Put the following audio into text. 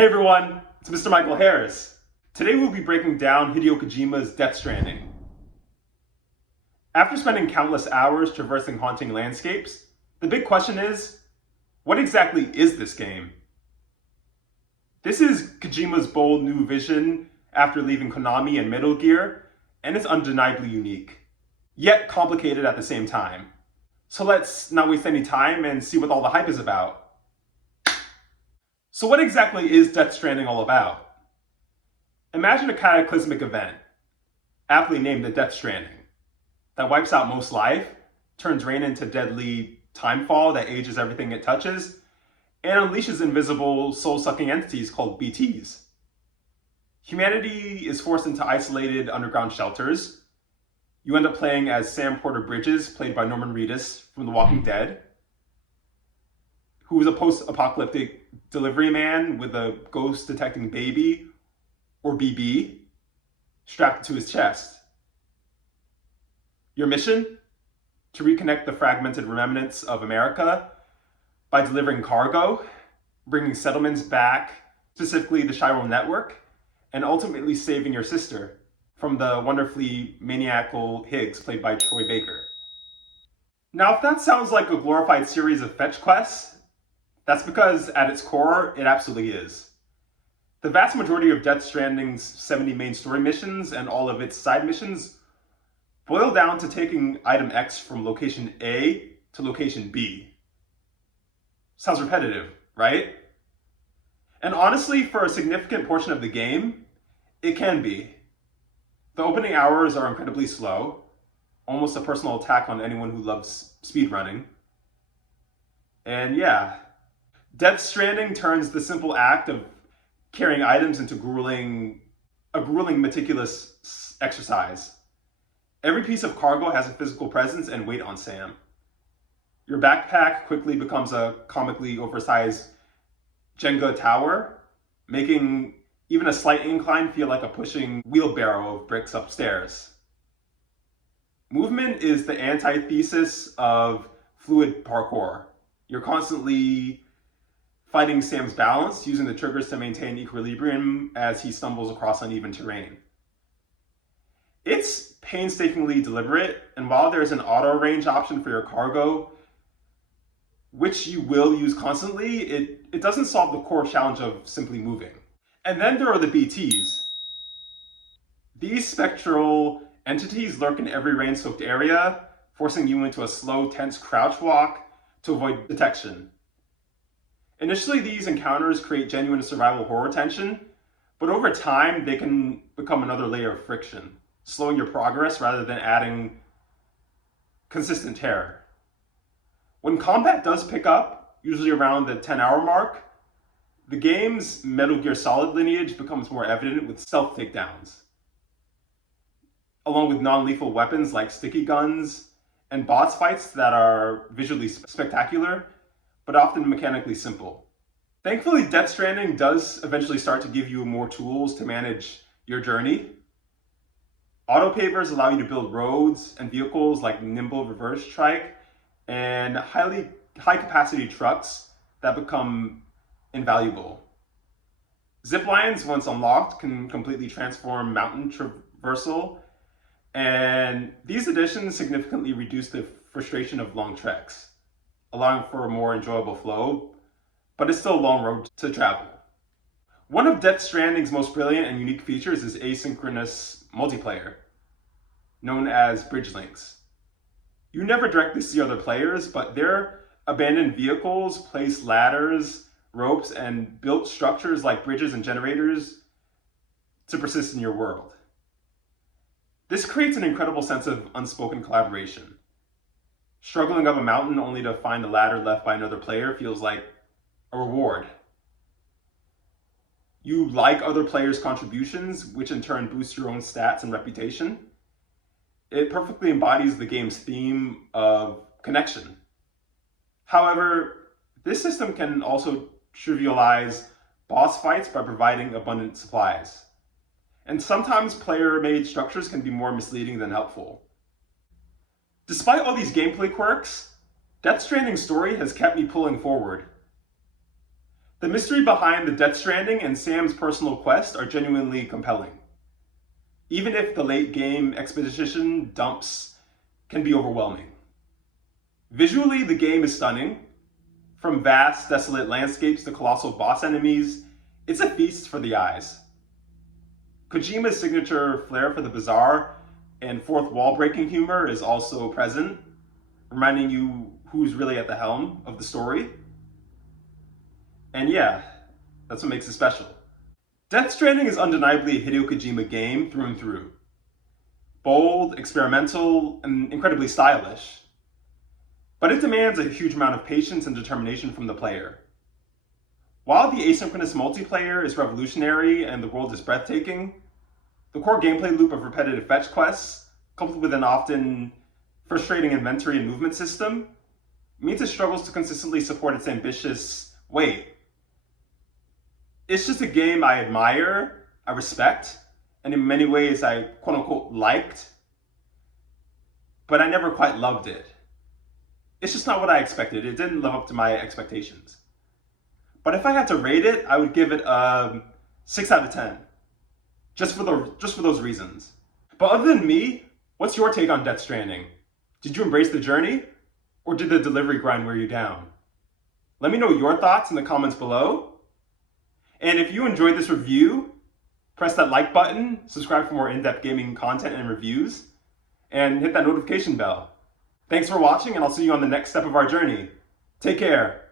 Hey everyone, it's Mr. Michael Harris. Today we'll be breaking down Hideo Kojima's Death Stranding. After spending countless hours traversing haunting landscapes, the big question is, what exactly is this game? This is Kojima's bold new vision after leaving Konami and Metal Gear, and it's undeniably unique, yet complicated at the same time. So let's not waste any time and see what all the hype is about. So what exactly is Death Stranding all about? Imagine a cataclysmic event, aptly named the Death Stranding, that wipes out most life, turns rain into deadly timefall that ages everything it touches, and unleashes invisible soul-sucking entities called BTs. Humanity is forced into isolated underground shelters. You end up playing as Sam Porter Bridges, played by Norman Reedus from The Walking Dead, who is a post-apocalyptic delivery man with a ghost-detecting baby, or BB, strapped to his chest. Your mission? To reconnect the fragmented remnants of America by delivering cargo, bringing settlements back, specifically the Chiral Network, and ultimately saving your sister from the wonderfully maniacal Higgs, played by Troy Baker. Now, if that sounds like a glorified series of fetch quests, that's because at its core, it absolutely is. The vast majority of Death Stranding's 70 main story missions and all of its side missions boil down to taking item X from location A to location B. Sounds repetitive, right? And honestly, for a significant portion of the game, it can be. The opening hours are incredibly slow, almost a personal attack on anyone who loves speedrunning. And yeah, Death Stranding turns the simple act of carrying items into a grueling, meticulous exercise. Every piece of cargo has a physical presence and weight on Sam. Your backpack quickly becomes a comically oversized Jenga tower, making even a slight incline feel like a pushing wheelbarrow of bricks upstairs. Movement is the antithesis of fluid parkour. You're constantly fighting Sam's balance, using the triggers to maintain equilibrium as he stumbles across uneven terrain. It's painstakingly deliberate, and while there's an auto range option for your cargo, which you will use constantly, it doesn't solve the core challenge of simply moving. And then there are the BTs. These spectral entities lurk in every rain-soaked area, forcing you into a slow, tense crouch walk to avoid detection. Initially, these encounters create genuine survival horror tension, but over time, they can become another layer of friction, slowing your progress rather than adding consistent terror. When combat does pick up, usually around the 10-hour mark, the game's Metal Gear Solid lineage becomes more evident with stealth takedowns, along with non-lethal weapons like sticky guns and boss fights that are visually spectacular, but often mechanically simple. Thankfully, Death Stranding does eventually start to give you more tools to manage your journey. Auto-pavers allow you to build roads and vehicles like nimble reverse trike, and high-capacity trucks that become invaluable. Zip lines, once unlocked, can completely transform mountain traversal, and these additions significantly reduce the frustration of long treks, allowing for a more enjoyable flow, but it's still a long road to travel. One of Death Stranding's most brilliant and unique features is asynchronous multiplayer, known as bridge links. You never directly see other players, but their abandoned vehicles place ladders, ropes, and built structures like bridges and generators to persist in your world. This creates an incredible sense of unspoken collaboration. Struggling up a mountain only to find a ladder left by another player feels like a reward. You like other players' contributions, which in turn boosts your own stats and reputation. It perfectly embodies the game's theme of connection. However, this system can also trivialize boss fights by providing abundant supplies. And sometimes player-made structures can be more misleading than helpful. Despite all these gameplay quirks, Death Stranding's story has kept me pulling forward. The mystery behind the Death Stranding and Sam's personal quest are genuinely compelling, even if the late game exposition dumps can be overwhelming. Visually, the game is stunning. From vast, desolate landscapes to colossal boss enemies, it's a feast for the eyes. Kojima's signature flair for the bizarre and fourth wall breaking humor is also present, reminding you who's really at the helm of the story. And yeah, that's what makes it special. Death Stranding is undeniably a Hideo Kojima game through and through. Bold, experimental, and incredibly stylish. But it demands a huge amount of patience and determination from the player. While the asynchronous multiplayer is revolutionary and the world is breathtaking, the core gameplay loop of repetitive fetch quests, coupled with an often frustrating inventory and movement system, means it struggles to consistently support its ambitious weight. It's just a game I admire, I respect, and in many ways I quote-unquote liked, but I never quite loved it. It's just not what I expected. It didn't live up to my expectations. But if I had to rate it, I would give it a 6 out of 10. Just for those reasons. But other than me, what's your take on Death Stranding? Did you embrace the journey? Or did the delivery grind wear you down? Let me know your thoughts in the comments below. And if you enjoyed this review, press that like button, subscribe for more in-depth gaming content and reviews, and hit that notification bell. Thanks for watching, and I'll see you on the next step of our journey. Take care.